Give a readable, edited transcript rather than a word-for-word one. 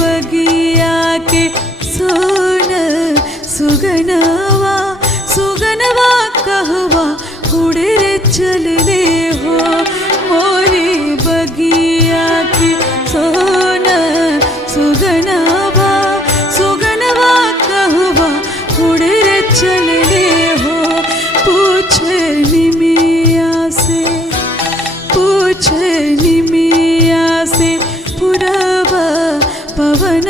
बगिया के सोन सुगनवा सुगनवा कहवा उड़े रे चलले हो। मोरी बगिया के सोन सुगनवा सुगनवा कहवा उड़े रे चलले हो। पूछे निमिया से पूछे निमिया से पुरवा पवन